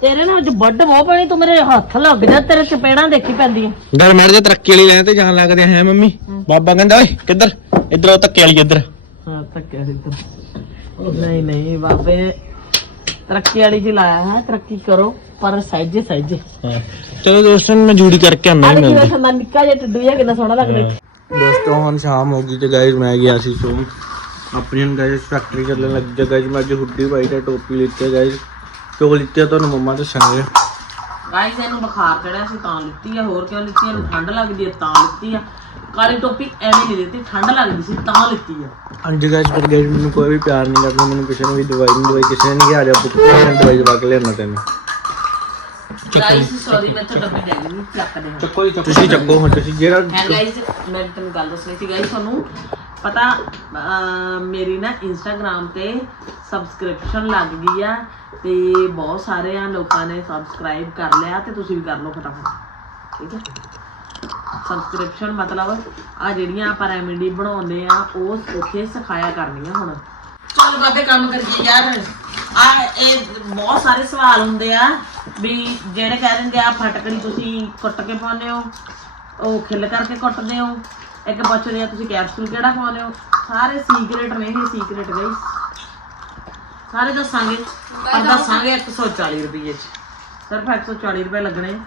ਤੇਰੇ ਨੂੰ ਅੱਜ ਵੱਡ ਬਹੁਤ ਪੈਣੀ ਤੂੰ ਮੇਰੇ ਹੱਥ ਲੱਗ ਜਾ ਤੇਰੇ ਚਪੇੜਾਂ ਦੇਖੀ ਪੈਂਦੀਆਂ।
ਡਰ ਮਾਰ ਜਾ ਤਰੱਕੀ ਵਾਲੀ ਲਾਈਨ ਤੇ ਜਾਣ ਲੱਗਦੇ ਹੈ ਮੰਮੀ? ਬਾਬਾ ਕਹਿੰਦਾ ਓਏ ਕਿੱਧਰ? ਇੱਧਰ ਉਹ ਧੱਕੇ ਵਾਲੀ ਇੱਧਰ।
ਹਾਂ ਧੱਕੇ ਇੱਧਰ। ਨਹੀਂ ਨਹੀਂ ਬਾਬੇ ਤਰੱਕੀ ਵਾਲੀ ਜੀ ਲਾਇਆ ਹੈ ਤਰੱਕੀ ਕਰੋ ਪਰ ਸਹਿਜੇ ਸਹਿਜੇ।
ਹਾਂ। ਚਲੋ ਦੋਸਤੋ ਮੈਂ ਜੂੜੀ ਕਰਕੇ ਆਣਾ
ਅੱਜ ਕਿਵੇਂ ਖੰਦਾ ਨਿੱਕਾ ਜਿਹਾ ਟੱਡੂ ਜਿਹਾ ਕਿੰਨਾ ਸੋਹਣਾ ਲੱਗਦਾ।
ਦੋਸਤੋ ਹੁਣ ਸ਼ਾਮ ਹੋ ਗਈ ਤੇ ਗਾਇਸ ਮੈਂ ਗਿਆ ਸੀ ਸੋ ਆਪਣੀ ਹੁਣ ਗਾਇਸ ਫੈਕਟਰੀ ਚੱਲਣ ਲੱਗ ਜਾ ਗਾਇਸ ਮੈਂ ਅੱਜ ਹੁੱਡੀ ਪਾਈ ਤੇ ਟੋਪੀ ਲਿੱਤੀ ਗਾਇਸ ਕਿਉਂ ਲਿੱਤੀ ਆ ਤੁਹਾਨੂੰ ਮੰਮਾ ਦੱਸਾਂਗੇ।
ਗਾਈਸ ਇਹਨੂੰ ਬੁਖਾਰ ਚੜਿਆ ਸੀ ਤਾਂ ਲਿੱਤੀ ਆ ਹੋਰ ਕਿਉਂ ਲਿੱਤੀ ਇਹਨੂੰ ਠੰਡ ਲੱਗਦੀ ਆ ਤਾਂ ਲਿੱਤੀ ਆ। ਕਾਲੀ ਟੋਪੀ ਐਵੇਂ ਨਹੀਂ ਦਿੱਤੀ ਠੰਡ ਲੱਗਦੀ ਸੀ ਤਾਂ ਲਿੱਤੀ ਆ।
ਹਾਂਜੀ ਗਾਇਸ ਪਰ ਗਾਇਸ ਮੈਨੂੰ ਕੋਈ ਵੀ ਪਿਆਰ ਨਹੀਂ ਕਰਦਾ ਮੈਨੂੰ ਕਿਸੇ ਨੇ ਵੀ ਦਵਾਈ ਨਹੀਂ ਦਵਾਈ ਕਿਸੇ ਨੇ ਨਹੀਂ ਕਿਹਾ ਜਾ ਬੁੱਕ ਮੈਂ ਦਵਾਈ ਦਵਾ ਕੇ ਲਿਆਉਣਾ ਤੈਨੂੰ
ਗਾਈਸ ਸੌਰੀ ਮੈਂ ਤਾਂ ਡੱਬੀ ਲੈ ਗਈ ਚੱਕ ਦੇ
ਚੱਕੋ ਜੀ ਤੁਸੀਂ ਚੱਕੋ ਹੁਣ ਤੁਸੀਂ ਜਿਹੜਾ
ਹੈ ਗਾਈਸ ਮੈਂ ਤੈਨੂੰ ਗੱਲ ਦੱਸਣੀ ਸੀ ਗਾਈਸ ਤੁਹਾਨੂੰ ਪਤਾ ਅਹ, ਮੇਰੀ ਨਾ ਇੰਸਟਾਗ੍ਰam ਤੇ ਸਬਸਕ੍ਰਿਪਸ਼ਨ ਲੱਗ ਗਈ ਆ ਤੇ ਬਹੁਤ ਸਾਰੇ ਆ ਲੋਕਾਂ ਨੇ ਸਬਸਕ੍ਰਾਈਬ ਕਰ ਲਿਆ ਤੇ ਤੁਸੀਂ ਵੀ ਕਰ ਲਓ ਫਟਾਫਟ। ਠੀਕ ਹੈ ਸਬਸਕ੍ਰਿਪਸ਼ਨ ਮਤਲਬ ਆ ਜਿਹੜੀਆਂ ਆਪਾਂ ਰੈਮੇਡੀ ਬਣਾਉਂਦੇ ਆ ਉਹ ਉੱਥੇ ਸਿਖਾਇਆ ਕਰਨੀਆਂ ਹੁਣ। ਚਲ ਬਾਬੇ ਕੰਮ ਕਰੀਏ ਯਾਰ। ਆ ਇਹ ਬਹੁਤ ਸਾਰੇ ਸਵਾਲ ਹੁੰਦੇ ਆ ਵੀ ਜਿਹੜੇ ਕਹਿ ਦਿੰਦੇ ਆ ਫਟਕੜੀ ਤੁਸੀਂ ਕੁੱਟ ਕੇ ਪਾਉਂਦੇ ਹੋ ਉਹ ਖਿੱਲ ਕਰਕੇ ਕੁੱਟਦੇ ਹੋ। ਇੱਕ ਪੁੱਛਦੇ ਆ ਤੁਸੀਂ ਕੈਪਸੂਲ ਕਿਹੜਾ ਪਾਉਂਦੇ ਹੋ? ਸਾਰੇ ਸੀਕ੍ਰੇਟ ਨੇ ਇਹ ਸੀਕ੍ਰੇਟ ਗਈ ਸਾਰੇ ਦੱਸਾਂਗੇ। ਪਰ ਦੱਸਾਂਗੇ 140 ਰੁਪਏ ਚ। ਸਿਰਫ 140 ਰੁਪਏ ਲੱਗਣੇ।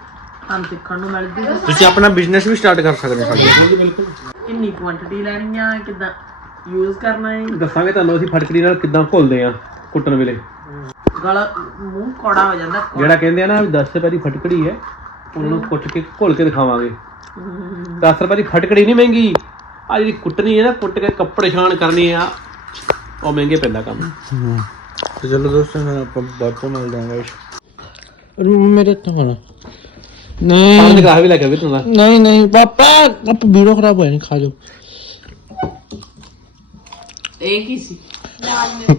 ਤੁਹਾਨੂੰ ਸਿੱਖਣ ਨੂੰ ਮਿਲਦੀ
ਤੁਸੀਂ ਆਪਣਾ ਬਿਜ਼ਨਸ ਵੀ ਸਟਾਰਟ ਕਰ ਸਕਦੇ ਹੋ ਸਾਡੇ
ਕਿੰਨੀ ਕੁਆਂਟੀਟੀ ਲੈਣੀ ਆ ਕਿਦਾਂ ਯੂਜ਼ ਕਰਨਾ ਹੈ?
ਦੱਸਾਂਗੇ ਤੁਹਾਨੂੰ ਅਸੀਂ ਫਟਕੜੀ ਨਾਲ ਕਿੱਦਾਂ ਘੁਲਦੇ ਆ ਕੁੱਟਣ ਵੇਲੇ।
ਗਲਾ ਮੂੰਹ ਕੌੜਾ ਹੋ ਜਾਂਦਾ
ਜਿਹੜਾ ਕਹਿੰਦੇ ਆ ਨਾ 10 ਰੁਪਏ ਦੀ ਫਟਕੜੀ ਹੈ ਉਹਨਾਂ ਨੂੰ ਕੁੱਟ ਕੇ ਘੁਲ ਕੇ ਦਿਖਾਵਾਂਗੇ। 10 ਰੁਪਏ ਦੀ ਫਟਕੜੀ ਨਹੀਂ ਮਹਿੰਗੀ। ਆ ਜਿਹੜੀ ਕੁੱਟਣੀ ਹੈ ਨਾ ਕੁੱਟ ਕੇ ਕੱਪੜੇ ਛਾਣ ਕਰਨੀ ਆ ਉਹ ਮਹਿੰਗੇ ਪੈਂਦਾ ਕੰਮ।
ਤੇ ਚਲੋ ਦੋਸਤੋ ਹੁਣ ਆਪਾਂ ਬਾਅਦ ਤੋਂ ਮਿਲਦੇ ਗਾਇਸ ਮੇਰੇ ਤੋਂ ਹੋਣਾ ਨਹੀਂ।
ਦੇ ਗਾਹ ਵੀ ਲੈ ਕੇ ਵੀ ਤੁੰਦਾ
ਨਹੀਂ ਨਹੀਂ। ਪਾਪਾ ਆਪ ਵੀਡੀਓ ਖਰਾਬ ਹੋਇਆ ਨਹੀਂ ਖਾ ਜਾਓ
ਇਹ ਕੀ ਸੀ?
ਲਾਲ ਮਿਰਚ।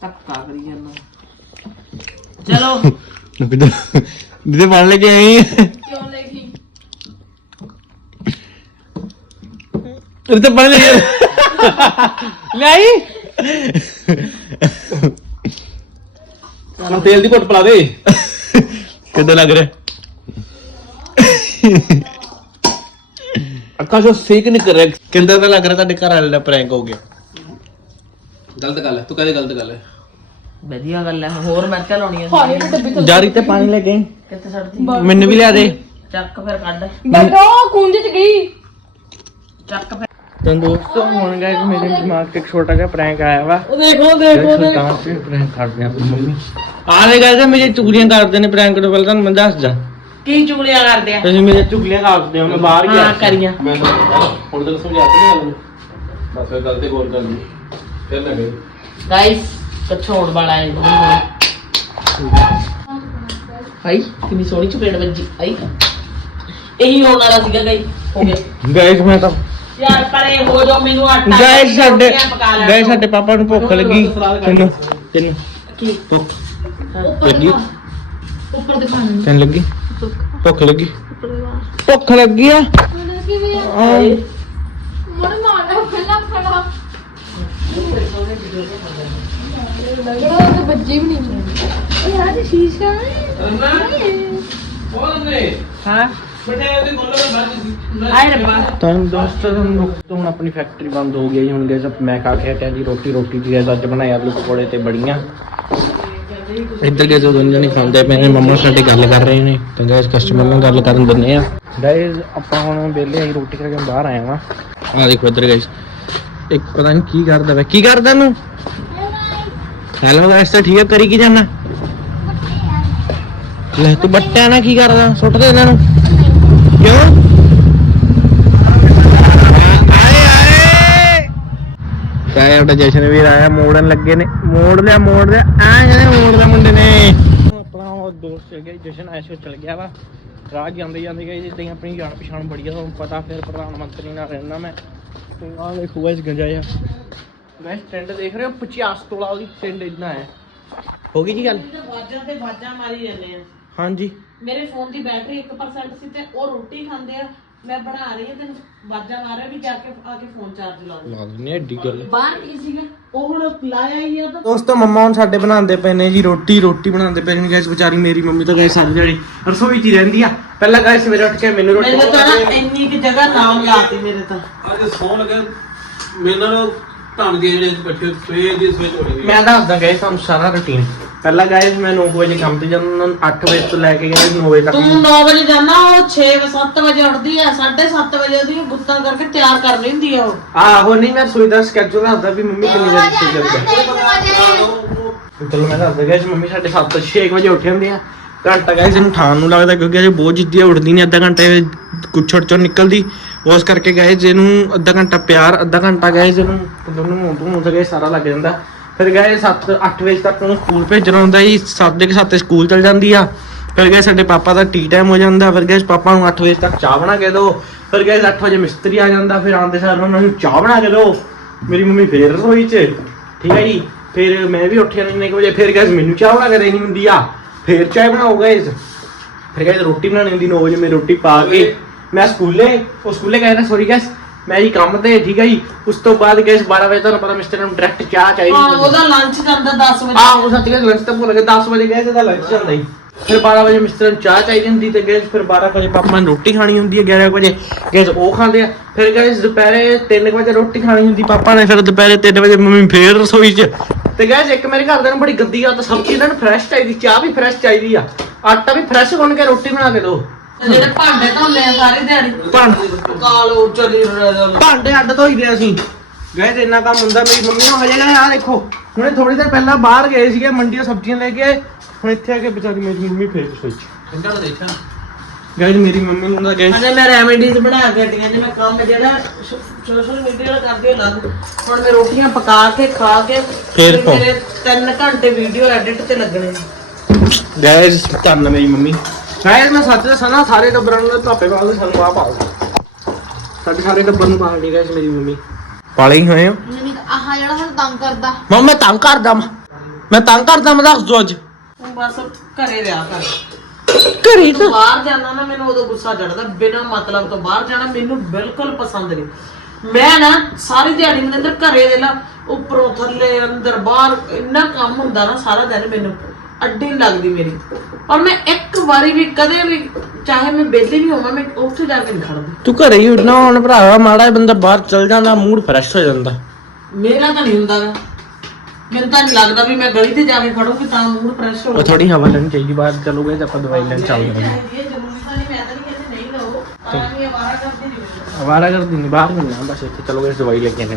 ਧੱਕਾ ਕਰੀ ਜਾਂਦਾ। ਚਲੋ।
ਕਿਤੇ ਦੀਦੇ ਬਣ ਲੈ ਕੇ ਆਈ
ਕਿਉਂ ਲਿਖੀ
ਤੇਰੇ ਤੇ ਬਣ ਲੈ ਨਹੀਂ
ਹੁਣ ਤੇਲ ਦੀ ਘੁੱਟ ਪਲਾ ਦੇ।
ਕਿੱਦਾਂ ਲੱਗ ਰਿਹਾ?
ਅੱਖਾਂ ਚੋਂ ਸੇਕ ਨਹੀਂ ਕਰ ਰਿਹਾ
ਕਿੰਦਾ ਤਾਂ ਲੱਗ ਰਿਹਾ ਤੁਹਾਡੇ ਘਰ ਵਾਲੇ ਦਾ ਪ੍ਰੈਂਕ ਹੋ ਗਿਆ
ਗਲਤ ਗੱਲ ਹੈ ਤੂੰ ਕਹਦੇ ਗਲਤ ਗੱਲ ਹੈ।
ਵਧੀਆ ਗੱਲ ਹੈ ਹੋਰ ਮਿਰਚਾਂ ਲਾਉਣੀਆਂ ਸੀ।
ਜਾਰੀ ਤੇ ਪਾਣੀ ਲੈ ਕੇ।
ਕਿੱਥੇ ਛੱਡਦੀ
ਮੈਨੂੰ ਵੀ ਲਿਆ ਦੇ।
ਚੱਕ ਫਿਰ ਕੱਢ।
ਬੈਠੋ ਕੁੰਜ ਚ ਗਈ।
ਚੱਕ ਫਿਰ।
ਤਾਂ ਦੋਸਤੋ ਹੁਣ ਗਾਇਸ ਮੇਰੇ ਦਿਮਾਗ ਤੇ ਇੱਕ ਛੋਟਾ ਜਿਹਾ ਪ੍ਰੈਂਕ ਆਇਆ ਵਾ।
ਦੇਖੋ
ਤਾਂ ਤੇ ਪ੍ਰੈਂਕ ਕਰਦੇ ਆਪਾਂ ਮੰਮੀ। ਆ ਦੇ ਗਾਇਸ ਮੇਰੇ ਚੁਗਲੀਆਂ ਕਰਦੇ ਨੇ ਪ੍ਰੈਂਕ ਤੋਂ ਪਹਿਲਾਂ ਤੁਹਾਨੂੰ ਮੈਂ ਦੱਸਦਾ।
ਕੀ ਚੁਗਲੀਆਂ ਕਰਦੇ ਆ?
ਤੁਸੀਂ ਮੇਰੇ ਚੁਗਲੀਆਂ ਕਰਦੇ ਹੋ ਮੈਂ ਬਾਹਰ ਗਿਆ
ਹਾਂ ਕਰੀਆਂ।
ਮੈਂ ਤਾਂ ਹੁਣ ਤੱਕ ਸਮਝਾਤੀ ਨਹੀਂ ਗੱਲ। ਬਸ ਫਿਰ ਗਲਤੀ ਬੋਲ ਕਰਦੀ ਫਿਰ ਨਾ
ਗਾਇਸ ਕਛੋੜ ਵਾਲਾ ਹੈ। ਹਾਈ ਕਿੰਨੀ ਸੋਹਣੀ ਚਪੇੜ ਵੱਜੀ। ਆਈ ਇਹੀ ਹੋਣ ਵਾਲਾ ਸੀਗਾ ਗਾਈ। ਹੋ ਗਿਆ।
ਗਾਇਸ ਮੈਂ ਤਾਂ
ਯਾਰ ਪਰੇ ਹੋ ਜਾ ਮੈਨੂੰ ਆਟਾ
ਗਾਇਸ ਸਾਡੇ
ਰੋਟੀਆਂ ਪਕਾ ਲੈਣ।
ਗਾਇਸ। ਸਾਡੇ ਪਾਪਾ ਨੂੰ ਭੁੱਖ ਲੱਗੀ। ਤੈਨੂੰ ਤੈਨੂੰ।
ਕੀ?
ਭੁੱਖ ਲੱਗੀ।
ਉੱਪਰ ਦਿਖਾਣਾ
ਤੈਨੂੰ ਲੱਗੀ? ਭੁੱਖ ਲੱਗੀ। ਭੁੱਖ ਲੱਗੀ ਆ।
ਹਾਂ। ਆਏ ਰੱਬਾ।
ਤਾਂ ਦੋਸਤੋ ਤੁਹਾਨੂੰ ਹੁਣ ਆਪਣੀ ਫੈਕਟਰੀ ਬੰਦ ਹੋ ਗਈ ਹੁਣ ਮੈਂ ਖਾ ਕੇ ਹਟਿਆ ਜੀ ਰੋਟੀ ਰੋਟੀ ਜੀ ਗਾਇਸ ਅੱਜ ਬਣਾਇਆ ਆਲੂ ਪਕੌੜੇ ਤੇ ਬੜੀਆਂ। ਇੱਧਰ ਉਹ ਦੋਨੋਂ ਜਣੇ ਖਾਂਦੇ ਪਏ ਨੇ ਮੰਮਾ ਸਾਡੇ ਗੱਲ ਕਰ ਰਹੇ ਨੇ ਤੇ ਗਾਇਸ ਕਸਟਮਰ ਨਾਲ ਗੱਲ ਕਰਨ ਦਿੰਦੇ ਆ ਗਾਇਸ ਆਪਾਂ ਹੁਣ ਵਿਹਲੇ ਆਈ ਰੋਟੀ ਖਾ ਕੇ ਬਾਹਰ ਆਇਆ ਵਾਂ ਆ ਦੇਖੋ ਇੱਧਰ ਗਾਇਸ ਇੱਕ ਪਤਾ ਨਹੀਂ ਕੀ ਕਰਦਾ ਵੇ ਕੀ ਕਰਦਾ ਨੂੰ ਹੈਲੋ ਗਾਇਸ ਤਾਂ ਠੀਕ ਹੈ ਕਰੀ ਕੀ ਜਾਣਾ ਲੈ ਤੂੰ ਬੱਟਿਆ ਨਾ ਕੀ ਕਰਦਾ ਸੁੱਟ ਦੇ ਇਹਨਾਂ ਨੂੰ? ਕਿਉਂ? ਆਏ ਆਏ! ਕਾਇਆ ਸਾਡਾ ਜਸ਼ਨ ਵੀਰ ਆਇਆ ਮੋੜਨ ਲੱਗੇ ਨੇ ਮੋੜ ਲਿਆ ਮੋੜ ਲਿਆ ਆ ਜਿਹੜੇ ਮੋੜਦਾ ਮੁੰਡੇ ਨੇ। ਆਪਣਾ ਉਹ ਦੋਸਤ ਹੈਗਾ ਜਸ਼ਨ ਐਸ਼ੋ ਚਲ ਗਿਆ ਵਾ। ਰਾਹ ਜਾਂਦੇ ਜਾਂਦੇ ਗਏ ਜਿੱਦਾਂ ਆਪਣੀ ਜਾਣ ਪਛਾਣ ਬੜੀ ਆ ਤੁਹਾਨੂੰ ਪਤਾ ਫਿਰ ਪ੍ਰਧਾਨ ਮੰਤਰੀ ਨਾਲ ਰਹਿਣਾ ਮੈਂ। ਤੇ ਆਹ ਦੇਖੋ ਗਾਇਸ ਗੰਜਾਇਆ ਗਾਇਸ ਟੈਂਡ ਦੇਖ ਰਹੇ ਹੋ 50 ਤੋਲਾ ਉਹਦੀ ਟੈਂਡ ਇੰਨਾ ਹੈ। ਹੋ ਗਈ ਜੀ ਗੱਲ?
ਬਾਜਾਂ ਤੇ ਬਾਜਾਂ ਮਾਰੀ ਜਾਂਦੇ ਆ।
ਹਾਂਜੀ।
ਮੇਰੇ ਫੋਨ ਦੀ ਬੈਟਰੀ 1% ਸੀ ਤੇ ਉਹ ਰੋਟੀ ਖਾਂਦੇ ਆ ਮੈਂ ਬਣਾ ਰਹੀ ਹਾਂ ਤੇ ਬਾਜਾਂ ਮਾਰਿਆ ਵੀ ਜਾ ਕੇ ਆ ਕੇ ਫੋਨ ਚਾਰਜ ਲਾ ਦੇ।
ਲਾ ਦਿੰਨੇ ਐਡੀ ਗੱਲ।
ਬਾਹਰ ਕੀ ਸੀਗਾ? ਉਹ ਹੁਣ ਲਾਇਆ ਹੀ ਆ ਤਾਂ।
ਦੋਸਤੋ ਮੰਮਾ ਹੁਣ ਸਾਡੇ ਬਣਾਉਂਦੇ ਪਏ ਨੇ ਜੀ ਰੋਟੀ ਰੋਟੀ ਬਣਾਉਂਦੇ ਪਏ ਨੇ ਗਾਇਸ ਵਿਚਾਰੀ ਮੇਰੀ ਮੰਮੀ ਤਾਂ ਗਾਇਸ ਸਾਰੀ ਦਿਹਾੜੀ। ਰਸੋਈ 'ਚ ਹੀ ਰਹਿੰਦੀ ਆ। ਪਹਿਲਾਂ ਗਾਇਸ ਸਵੇਰੇ ਉੱਠ ਕੇ ਮੈਨੂੰ ਰੋਟੀ
ਮੈਨੂੰ ਤਾਂ ਨਾ ਇੰਨੀ ਕਿ ਜਗ੍ਹਾ ਨਾਮ ਲਾਤੀ ਮੇਰੇ ਤਾਂ।
ਅੱਜ ਸੌਣ ਲੱਗੇ ਮੇਰੇ ਨਾਲ ਢੰਗ ਦੇ ਜਿਹੜੇ ਬੈਠੇ ਸਵੇਰ ਦੀ ਸਵੇਰ ਹੋਣੀ ਵੀ
ਮੈਂ ਦੱਸਦਾ ਗਾਇਸ ਤੁਹਾਨੂੰ ਸਾਰਾ ਰੁਟੀਨ ਪਹਿਲਾਂ ਗਾਇਸ ਮੈਂ 9 ਵਜੇ ਕੰਮ ਤੇ ਜਾਂਦਾ 8 ਵਜੇ ਤੋਂ ਲੈ ਕੇ ਗਾਇਸ 9 ਵਜੇ ਤੱਕ।
ਤੂੰ 9 ਵਜੇ ਜਾਂਦਾ ਉਹ 6 7 ਵਜੇ ਉੱਠਦੀ ਆ 7:30 ਵਜੇ ਉਹਦੀ ਗੁੱਤਾਂ ਕਰਕੇ ਤਿਆਰ ਕਰਨੀ ਹੁੰਦੀ ਆ ਉਹ।
ਆਹੋ ਨਹੀਂ ਮੈਂ ਰਸੋਈ ਦਾ ਸਕੈਜੂਲ ਦੱਸਦਾ ਵੀ ਮੰਮੀ ਕਿੰਨੀ ਵਜੇ ਸੌਂ ਜਾਂਦੀ ਆ। ਚਲੋ ਮੈਂ ਦੱਸਦਾ ਗਾਇਸ ਮੰਮੀ ਸਾਡੇ 7 6 ਵਜੇ ਉੱਠ ਜਾਂਦੇ ਆ। ਘੰਟਾ ਗਾਇਸ ਇਹਨੂੰ ਠਾਣ ਨੂੰ ਲੱਗਦਾ ਕਿਉਂਕਿ ਅਜੇ ਬਹੁਤ ਜਿੱਦੀ ਆ, ਉੱਠਦੀ ਨਹੀਂ ਅੱਧਾ ਘੰਟਾ ਕੁੱਛੜ ਚੋਂ ਨਿਕਲਦੀ। ਉਸ ਕਰਕੇ ਗਾਇਸ ਇਹਨੂੰ ਅੱਧਾ ਘੰਟਾ ਪਿਆਰ ਅੱਧਾ ਘੰਟਾ ਗਾਇਸ ਇਹਨੂੰ ਦੋਨੋਂ ਨੂੰ ਤੋਂ ਨੂੰ ਗਾਇਸ ਸਾਰਾ ਲੱਗ ਜਾਂਦਾ। ਫਿਰ ਗਾਇਸ 7 8 ਵਜੇ ਤੱਕ ਉਹਨੂੰ ਸਕੂਲ ਭੇਜਣਾ ਹੁੰਦਾ ਜੀ 7 ਦੇ 7 ਸਕੂਲ ਚਲ ਜਾਂਦੀ ਆ। ਫਿਰ ਗਏ ਸਾਡੇ ਪਾਪਾ ਦਾ ਟੀ ਟਾਈਮ ਹੋ ਜਾਂਦਾ, ਫਿਰ ਗਾਇਸ ਪਾਪਾ ਨੂੰ 8 ਵਜੇ ਤੱਕ ਚਾਹ ਬਣਾ ਕੇ ਦਿਓ ਫਿਰ ਗਾਇਸ 8 ਵਜੇ ਮਿਸਤਰੀ ਆ ਜਾਂਦਾ, ਫਿਰ ਆਉਂਦੇ ਸਾਰ ਉਹਨਾਂ ਨੂੰ ਚਾਹ ਬਣਾ ਕੇ ਦਿਓ ਮੇਰੀ ਮੰਮੀ ਫੇਰ ਰਸੋਈ 'ਚ, ਠੀਕ ਹੈ ਜੀ? ਫਿਰ ਮੈਂ ਵੀ ਉੱਠ ਜਾਂਦਾ ਇੰਨੇ ਕੁ ਵਜੇ, ਫਿਰ ਗਾਇਸ ਮੈਨੂੰ ਚਾਹ ਬਣਾ ਕੇ ਦੇਣੀ ਹੁੰਦੀ ਆ। ਫਿਰ ਚਾਹ ਬਣਾਓ ਗਏ। ਫਿਰ ਗਾਇਸ ਰੋਟੀ ਬਣਾਉਣੀ ਹੁੰਦੀ 9 ਵਜੇ, ਮੈਂ ਰੋਟੀ ਪਾ ਕੇ, ਮੈਂ ਸਕੂਲੇ, ਉਹ ਸਕੂਲੇ ਗਏ ਨਾ ਸੋਰੀ ਗਾਇਸ ਮੈਂ ਜੀ ਕੰਮ ਤੇ ਠੀਕ ਹੈ ਜੀ। ਉਸ ਤੋਂ ਬਾਅਦ ਗਾਇਸ 12 ਵਜੇ ਤੁਹਾਨੂੰ ਪਤਾ ਮਿਸਟਰ ਨੂੰ ਡਾਇਰੈਕਟ ਚਾਹ ਚਾਹੀਦੀ
ਹਾਂ
ਹੁੰਦੀ।
ਉਹਦਾ ਲੰਚ ਜਾਂਦਾ 10 ਵਜੇ।
ਆਹ ਉਹ ਸੱਚ ਗਏ ਲੰਚ ਤਾਂ ਭੁੱਲ ਗਏ 10 ਵਜੇ ਗਏ ਇਹਦਾ ਲੰਚ ਜਾਂਦਾ ਹੀ ਫਿਰ 12 ਵਜੇ ਮਿਸਟਰ ਨੂੰ ਚਾਹ ਚਾਹੀਦੀ ਹੁੰਦੀ ਤੇ ਗਏ ਫਿਰ 12 ਵਜੇ ਪਾਪਾ ਨੇ ਰੋਟੀ ਖਾਣੀ ਹੁੰਦੀ ਹੈ 11 ਵਜੇ। ਗਏ ਉਹ ਖਾਂਦੇ ਆ। ਫਿਰ ਗਏ ਦੁਪਹਿਰੇ 3 ਵਜੇ ਰੋਟੀ ਖਾਣੀ ਹੁੰਦੀ ਪਾਪਾ ਨੇ ਫਿਰ ਦੁਪਹਿਰੇ 3 ਵਜੇ ਮੰਮੀ ਫੇਰ ਰਸੋਈ 'ਚ। ਤੇ ਗਏ ਇੱਕ ਮੇਰੇ ਘਰ ਦੇ ਨੂੰ ਬੜੀ ਗੱਦੀ ਆ ਤਾਂ ਸਭ ਚੀਜ਼ ਇਹਨਾਂ ਨੂੰ ਫਰੈਸ਼ ਚਾਹੀਦੀ ਚਾਹ ਵੀ ਫਰੈਸ਼ ਚਾਹੀਦੀ ਆ। ਆਟਾ ਵੀ ਫਰੈਸ਼ ਗੁੰਨ ਕੇ ਰੋਟੀ ਬਣਾ ਕੇ ਦਿਓ
ਜਿਹੜੇ ਭਾਂਡੇ ਧੋਲੇ ਆ ਸਾਰੀ ਦਿਹਾੜੀ।
ਭਾਂਡੇ।
ਕਾਲੋ ਚਲੀ
ਭਾਂਡੇ ਅੱਡ ਧੋਈ ਦੇ ਅਸੀਂ। ਗਏ ਤੇ ਇੰਨਾ ਕੰਮ ਹੁੰਦਾ ਮੇਰੀ ਮੰਮੀ ਨੂੰ ਹਜੇ ਗਏ ਆ ਦੇਖੋ। ਹੁਣੇ ਥੋੜੀ ਦੇਰ ਪਹਿਲਾਂ ਬਾਹਰ ਗਏ ਸੀਗੇ ਮੰਡੀ ਸਬਜ਼ੀਆਂ ਲੈ ਕੇ ਆਏ। ਹੁਣ ਇੱਥੇ ਆ ਕੇ ਵਿਚਾਰੀ ਮੇਰੀ ਮੰਮੀ ਫੇਰ ਰਸੋਈ 'ਚ
ਠੰਡਾ ਤਾਂ ਦੇਖਾਂ
ਗਾਇਜ਼ ਮੇਰੀ ਮੰਮੀ ਨੂੰ ਤਾਂ ਗਾਇਜ਼
ਅਜੇ ਮੈਂ ਰੈਮੇਡੀਜ਼ ਬਣਾ ਕੇ ਹਟੀਆਂ ਨੇ ਮੈਂ ਕੰਮ ਜਿਹੜਾ ਸੋਸ਼ਲ ਮੀਡੀਆ ਦਾ ਕਰਦੀ ਹਾਂ ਲੱਗ ਹੁਣ ਮੈਂ ਰੋਟੀਆਂ ਪਕਾ ਕੇ ਖਾ ਕੇ
ਫਿਰ
ਫਿਰ ਮੇਰੇ 3 ਘੰਟੇ ਵੀਡੀਓ ਐਡਿਟ ਤੇ ਲੱਗਣੇ ਨੇ
ਗਾਇਜ਼ ਧੰਨ ਮੇਰੀ ਮੰਮੀ। ਗਾਇਜ਼ ਮੈਂ ਸੱਚ ਦੱਸਾਂ ਨਾ ਸਾਰੇ ਟੱਬਰਾਂ ਨੂੰ ਧਾਪੇ ਪਾ ਕੇ ਸਾਨੂੰ ਆ ਪਾਓ ਸਾਡੇ ਸਾਰੇ ਟੱਬਰ ਨੂੰ ਪਾ ਲਈ ਗਾਇਜ਼ ਮੇਰੀ ਮੰਮੀ। ਪਾਲੇ ਹੀ ਹੋਏ ਹੋ?
ਨਹੀਂ ਆਹ ਜਿਹੜਾ ਹੁਣ ਤੰਗ ਕਰਦਾ।
ਮੰਮ ਮੈਂ ਤੰਗ ਕਰਦਾ ਵਾਂ। ਮੈਂ ਤੰਗ ਕਰਦਾ ਮੈਂ ਦੱਸ ਦੋ ਅੱਜ।
ਤੂੰ ਬਸ ਘਰੇ ਰਿਹਾ ਕਰ।
ਘਰੇ
ਤੂੰ ਬਾਹਰ ਜਾਣਾ ਨਾ ਮੈਨੂੰ ਉਦੋਂ ਗੁੱਸਾ ਚੜਦਾ ਬਿਨਾਂ ਮਤਲਬ ਤੋਂ ਬਾਹਰ ਜਾਣਾ ਮੈਨੂੰ ਬਿਲਕੁਲ ਪਸੰਦ ਨਹੀਂ। ਮੈਂ ਨਾ ਸਾਰੀ ਦਿਹਾੜੀ ਮੇਰੇ ਅੰਦਰ ਘਰੇ ਦੇ ਲਾ ਉੱਪਰੋਂ ਥੱਲੇ ਅੰਦਰ ਬਾਹਰ ਇੰਨਾ ਕੰਮ ਹੁੰਦਾ ਨਾ ਸਾਰਾ ਦਿਨ ਮੈਨੂੰ ਅੱਡੀ ਨੀ ਲੱਗਦੀ ਮੇਰੀ। ਔਰ ਮੈਂ ਇੱਕ ਵਾਰੀ ਵੀ ਕਦੇ ਵੀ ਚਾਹੇ ਮੈਂ ਵਿਹਲੀ ਵੀ ਹੋਵਾਂ ਮੈਂ ਉੱਥੇ ਜਾ ਕੇ ਨਹੀਂ ਖੜਦੀ।
ਤੂੰ ਘਰੇ ਹੀ ਉੱਡਣਾ ਹੁਣ ਭਰਾਵਾ ਮਾੜਾ ਜਿਹਾ ਬੰਦਾ ਬਾਹਰ ਚਲ ਜਾਂਦਾ ਮੂਡ ਫਰੈਸ਼ ਹੋ ਜਾਂਦਾ।
ਮੇਰਾ ਤਾਂ ਨਹੀਂ ਹੁੰਦਾ ਗਾ। ਮੈਨੂੰ ਤਾਂ ਨਹੀਂ ਲੱਗਦਾ ਵੀ ਮੈਂ ਗਲੀ ਤੇ ਜਾ ਕੇ ਖੜੂੰਗੀ ਤਾਂ ਮੂਡ ਫਰੈਸ਼
ਉਹ
ਹੋਊਗਾ
ਥੋੜੀ ਹਵਾ ਲੈਣੀ ਚਾਹੀਦੀ ਬਾਹਰ ਚਲੋਗੇ ਤਾਂ ਆਪਾਂ ਦਵਾਈ ਲੈਣ ਚੱਲਦੇ ਹਾਂ।
ਇਹ ਜ਼ਰੂਰੀ ਤਾਂ ਨਹੀਂ ਮੈਂ ਤਾਂ ਨਹੀਂ ਕਹਿੰਦੀ ਨਹੀਂ ਲਓ। ਪਰ ਆਵਾਰਾ ਕਰਦੀ ਨਹੀਂ
ਆਵਾਰਾ ਕਰਦੀ ਨਹੀਂ ਬਾਹਰ ਨਹੀਂ ਬਸ ਇੱਥੇ ਚਲੋਗੇ ਦਵਾਈ ਲੈ ਕੇ ਆਨੇ